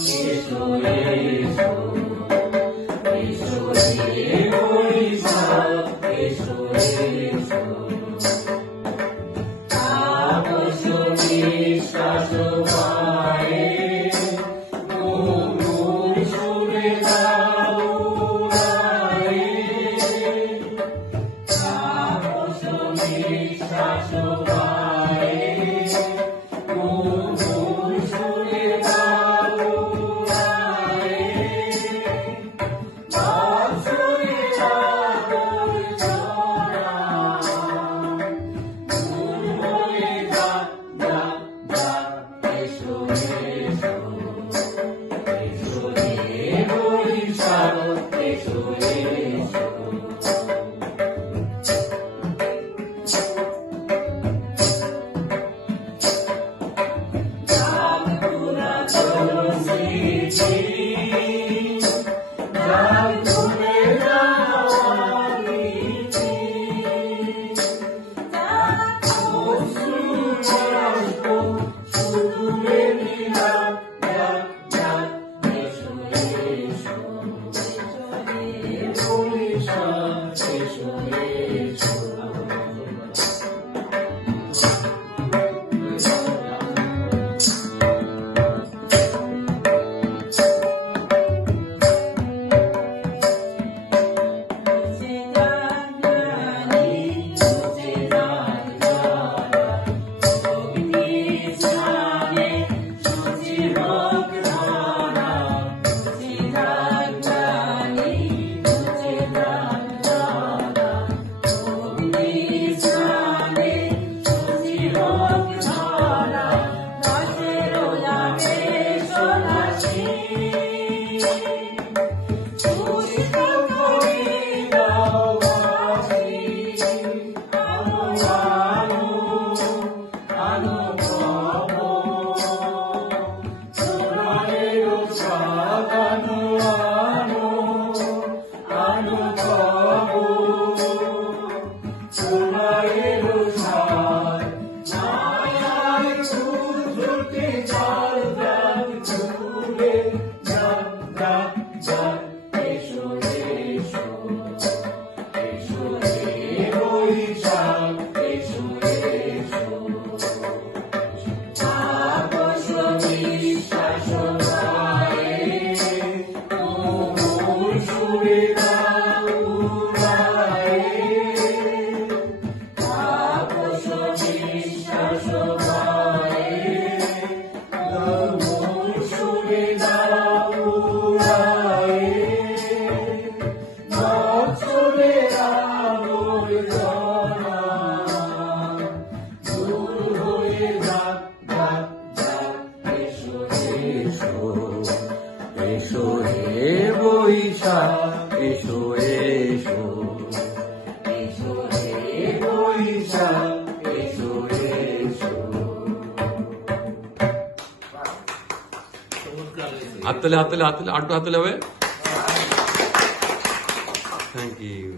এসো এসো এসো হে বৈশাখ এসো এসো তাপস নিঃশ্বাস পায়ে মধুর সুরে গাওয়ায় তাপস নিঃশ্বাস পায়ে মধুর সুরে গাওয়ায় বাঁশরি চাদর ছড়া মন হয়ে ডাক ডাক ডাক এসো এসো এসো হে বৈশাখ এসো এসো এসো হে বৈশাখ এসো এসো এসো হে বৈশাখ এসো এসো হাত তালে হাত তালে হাত তালে আটটু হাত তালে হবে। Thank you.